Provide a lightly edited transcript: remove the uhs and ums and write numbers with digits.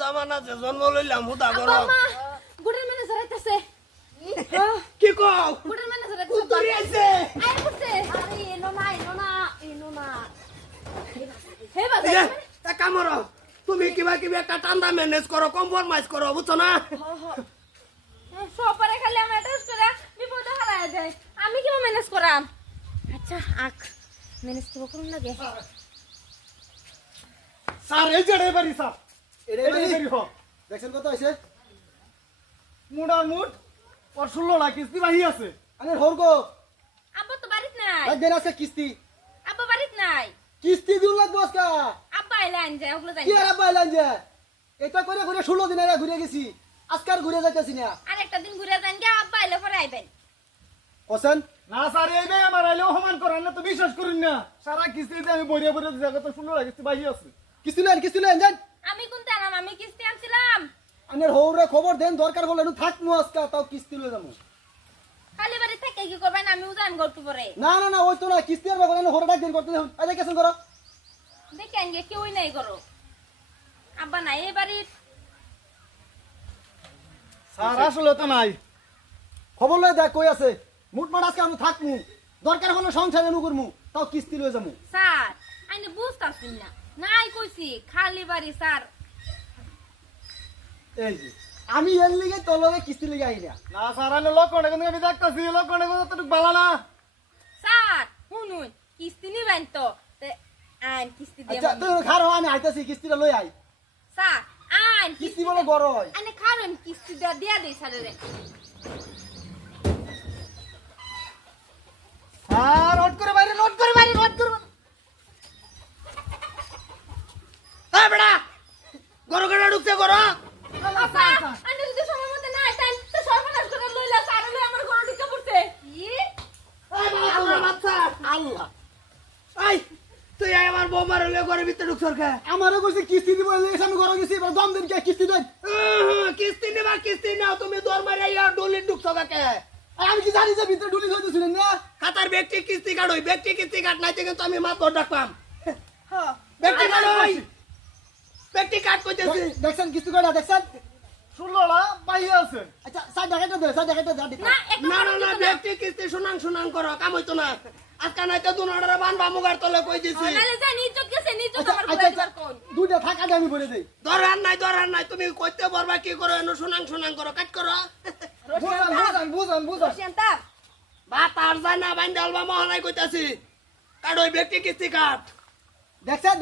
জামানা যে জন্ম লইলাম হুদা করো আম্মা গুড়ের ম্যানেজার আইতাছে কি কও গুড়ের ম্যানেজার উত্তরি আইছে আই বসে আরে এনো না হে বাবা তা কামড় তুমি কিবা কিবা একটা টান্দা ম্যানেজ করো কম্প্রোমাইজ করো বুঝছো না সপারে খালি আমার টেস্ট করে বিপদে হারায় যায় আমি কিভাবে ম্যানেজ করাম আচ্ছা আখ ম্যানেজ তো করুন লাগে স্যার এই যে এবারই স্যার এটাই হ দেখছেন কত হয়েছে মুডার মুড ওর 16 লাখ কিস্তি বাহি আছে আরে হরগো আব্বা তো বাড়িত নাই দেন আছে কিস্তি আব্বা বাড়িত নাই কিস্তি দিন লাগবো আজকা আব্বা আইলান যায় ওগুলো জানি কি আর পাইলেন যে এটা করে করে 16 দিন আগে ঘুরে গেছি আজকার ঘুরে যাইতেছি না আর একটা দিন ঘুরে যান গে আব্বা আইলে পরে আইবেন হোসেন না স্যার এই ভাই আমার আইলেও সমান করেন না তো বিশ্বাস করুন না সারা কিস্তিতে আমি বরিয়া বরিয়া জায়গা তো 16 লাখ কিস্তি বাহি আছে কিস্তি লেন যান আমি কোনটা আনাম আমি কিস্তি আনছিলাম আনের হৌরে খবর দেন দরকার বলে নু থাকমু আজকা তাও কিস্তি লই যামু খালি বাড়ি থেকে কি করবেন আমিও যাম গটু পরে না ওই তো না কিস্তি আর ব্যাপারে হরে ডাক দিন করতে দেখুন আজ কেসন করো দেখেন গে কেউই নাই করো আব্বা নাই এই বাড়ির স্যার আসলে তো নাই খবর লই দেখ কই আছে মুটমাট আজকে আমি থাকমু দরকার হলে সংসারে নু করমু তাও কিস্তি লই যামু স্যার আইনে বুঝতাছি না নাই কইছি খালি বাড়ি স্যার এই যে আমি এর লিগে তোর লগে কিস্তি লিগে আই না না স্যার আইলে লক্ষণে কিন্তু আমি দেখতাছি লক্ষণে কিন্তু ততটুক ভালো না স্যার শুনুন কিস্তি নিবেন তো তে আইন কিস্তি দিয়ে আচ্ছা তুই খারো আমি আইতাছি কিস্তিটা লই আই স্যার আইন কিস্তি বলে বড় হয় আইনে খাবেন কিস্তি দিয়া দেই স্যারেরে স্যার নোট করে বাইরে নোট করে এই বেড়া গরো গড়া ঢুকছে গরো আব্বা আইনে যদি সময় মতো না আইতেন তো সর্বনাশ করে লইলা স্যার লই আমার ঘর ঢুকে পড়ছে ই আমার বাচ্চা আল্লাহ এই তুই আমার বৌমার হলে ঘরের ভিতরে ঢুকছর কে আমারও কইছে কিস্তি দিব এলে আমি ঘরে গেছি এবার দম দিন কে কিস্তি দেন কিস্তি নাও তুমি দর মারে আর ডলি ঢুকছো কে আর আমি কি জানি যে ভিতরে ডুলি হইতেছিলেন না খাতার ব্যক্তি কিস্তি কাটই ব্যক্তি কিস্তি কাট নাই কিন্তু আমি মাত ধর ডাকলাম হ্যাঁ ব্যক্তি কাটই ব্যক্তি কাট কইতেছি দেখছেন কিস্তি কয়টা দেখছেন 16 লাখ বাহি আছে আচ্ছা সাইড দেখাইতে দে সাইড দেখাইতে দে না একটা না ব্যক্তি কিস্তি শুনাং করো কাম হইতো না আজকে নাই তো দুনাড়া বানবা মুগার তলে কই দিছি নালে যাই নিচত গেছে নিচত আচ্ছা আমার আচ্ছা ঘুরে দিবার কোন দুইটা থাকা দে আমি বলে দেই দরহার নাই তুমি কইতে পারবা কি করো এনো শুনাং করো কাট করো বুঝান রশিয়ানতা ভাত আর যায় না বাইন্ডাল বা মহানাই কইতাছি কাট ওই ব্যক্তি কিস্তি কাট দেখছেন